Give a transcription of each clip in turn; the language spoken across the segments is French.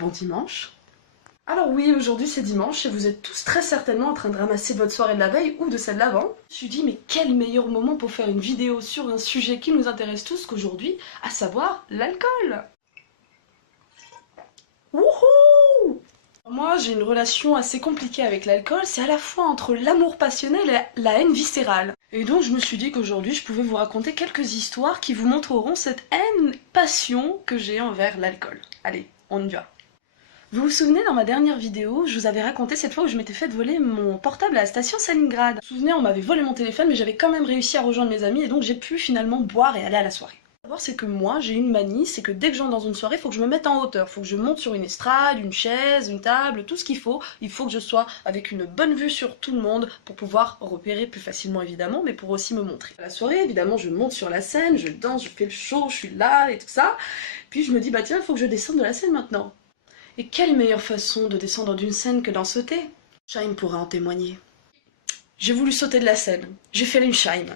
bon dimanche. Alors oui, aujourd'hui c'est dimanche et vous êtes tous très certainement en train de ramasser votre soirée de la veille ou de celle d'avant. Je me suis dit mais quel meilleur moment pour faire une vidéo sur un sujet qui nous intéresse tous qu'aujourd'hui, à savoir l'alcool. Wouhou! Moi j'ai une relation assez compliquée avec l'alcool, c'est à la fois entre l'amour passionnel et la haine viscérale. Et donc je me suis dit qu'aujourd'hui je pouvais vous raconter quelques histoires qui vous montreront cette haine, passion que j'ai envers l'alcool. Allez, on y va. Vous vous souvenez, dans ma dernière vidéo, je vous avais raconté cette fois où je m'étais fait voler mon portable à la station Stalingrad. Vous vous souvenez, on m'avait volé mon téléphone, mais j'avais quand même réussi à rejoindre mes amis et donc j'ai pu finalement boire et aller à la soirée. D'abord, c'est que moi, j'ai une manie, c'est que dès que j'entre dans une soirée, il faut que je me mette en hauteur. Il faut que je monte sur une estrade, une chaise, une table, tout ce qu'il faut. Il faut que je sois avec une bonne vue sur tout le monde pour pouvoir repérer plus facilement évidemment, mais pour aussi me montrer. À la soirée, évidemment, je monte sur la scène, je danse, je fais le show, je suis là et tout ça. Puis je me dis, bah tiens, il faut que je descende de la scène maintenant. Et quelle meilleure façon de descendre d'une scène que d'en sauter? Shaim pourra en témoigner. J'ai voulu sauter de la scène, j'ai fait une Shaim.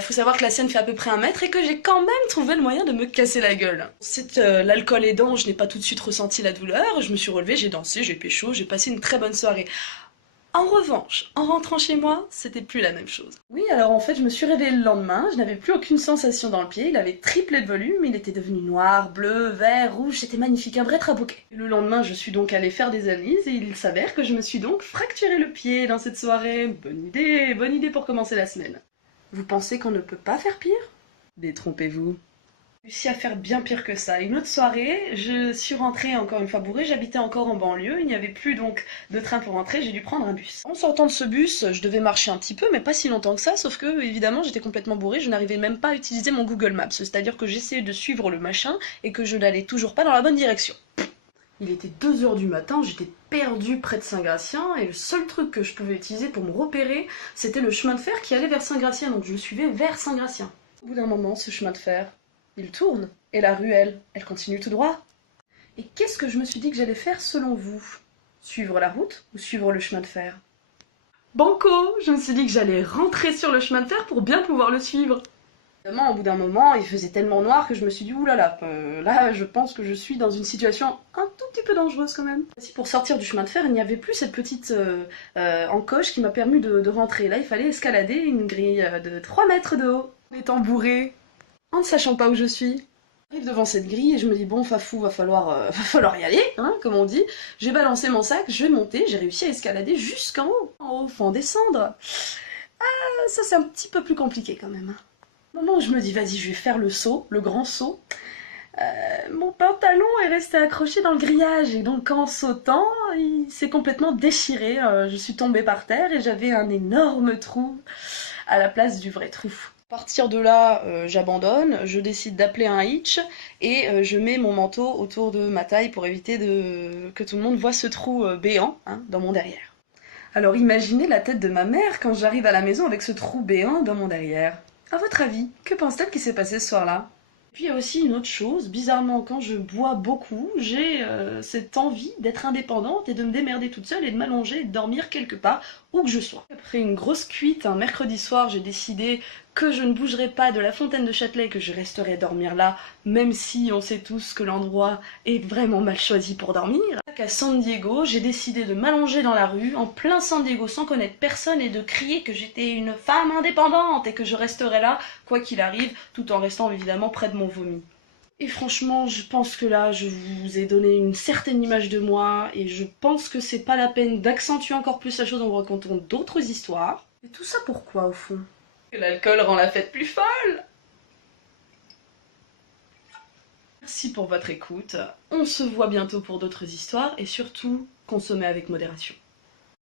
Faut savoir que la scène fait à peu près 1 mètre et que j'ai quand même trouvé le moyen de me casser la gueule. L'alcool aidant, je n'ai pas tout de suite ressenti la douleur, je me suis relevée, j'ai dansé, j'ai pécho, j'ai passé une très bonne soirée. En revanche, en rentrant chez moi, c'était plus la même chose. Oui, alors en fait, je me suis réveillée le lendemain, je n'avais plus aucune sensation dans le pied, il avait triplé de volume, il était devenu noir, bleu, vert, rouge, c'était magnifique, un vrai trabouquet. Le lendemain, je suis donc allée faire des analyses et il s'avère que je me suis donc fracturé le pied dans cette soirée. Bonne idée pour commencer la semaine. Vous pensez qu'on ne peut pas faire pire? Détrompez-vous. J'ai réussi à faire bien pire que ça. Une autre soirée, je suis rentrée encore une fois bourrée, j'habitais encore en banlieue, il n'y avait plus donc de train pour rentrer, j'ai dû prendre un bus. En sortant de ce bus, je devais marcher un petit peu, mais pas si longtemps que ça, sauf que évidemment j'étais complètement bourrée, je n'arrivais même pas à utiliser mon Google Maps, c'est-à-dire que j'essayais de suivre le machin et que je n'allais toujours pas dans la bonne direction. Il était 2 h du matin, j'étais perdue près de Saint-Gratien et le seul truc que je pouvais utiliser pour me repérer, c'était le chemin de fer qui allait vers Saint-Gratien, donc je suivais vers Saint-Gratien. Au bout d'un moment, ce chemin de fer, il tourne, et la rue, elle continue tout droit. Et qu'est-ce que je me suis dit que j'allais faire selon vous? Suivre la route ou suivre le chemin de fer? Banco! Je me suis dit que j'allais rentrer sur le chemin de fer pour bien pouvoir le suivre. Évidemment, au bout d'un moment, il faisait tellement noir que je me suis dit, oulala, là, je pense que je suis dans une situation un tout petit peu dangereuse quand même. Pour sortir du chemin de fer, il n'y avait plus cette petite encoche qui m'a permis de rentrer. Là, il fallait escalader une grille de 3 mètres de haut, en étant bourré, en ne sachant pas où je suis. J'arrive devant cette grille et je me dis bon Fafou, va falloir y aller, hein, comme on dit. J'ai balancé mon sac, je vais monter, j'ai réussi à escalader jusqu'en haut. En haut, faut en descendre. Ah, ça c'est un petit peu plus compliqué quand même. Au moment où je me dis vas-y, je vais faire le saut, le grand saut, mon pantalon est resté accroché dans le grillage et donc en sautant, il s'est complètement déchiré. Je suis tombée par terre et j'avais un énorme trou à la place du vrai trou. À partir de là, j'abandonne, je décide d'appeler un hitch et je mets mon manteau autour de ma taille pour éviter que tout le monde voit ce trou béant hein, dans mon derrière. Alors imaginez la tête de ma mère quand j'arrive à la maison avec ce trou béant dans mon derrière. À votre avis, que pense-t-elle qui s'est passé ce soir-là? Puis il y a aussi une autre chose, bizarrement quand je bois beaucoup, j'ai cette envie d'être indépendante et de me démerder toute seule et de m'allonger et de dormir quelque part où que je sois. Après une grosse cuite, un mercredi soir, j'ai décidé que je ne bougerai pas de la fontaine de Châtelet, que je resterai dormir là, même si on sait tous que l'endroit est vraiment mal choisi pour dormir. À San Diego, j'ai décidé de m'allonger dans la rue, en plein San Diego, sans connaître personne, et de crier que j'étais une femme indépendante et que je resterais là, quoi qu'il arrive, tout en restant évidemment près de mon vomi. Et franchement, je pense que là, je vous ai donné une certaine image de moi, et je pense que c'est pas la peine d'accentuer encore plus la chose en vous racontant d'autres histoires. Et tout ça pourquoi, au fond? Que l'alcool rend la fête plus folle! Merci pour votre écoute, on se voit bientôt pour d'autres histoires, et surtout, consommez avec modération.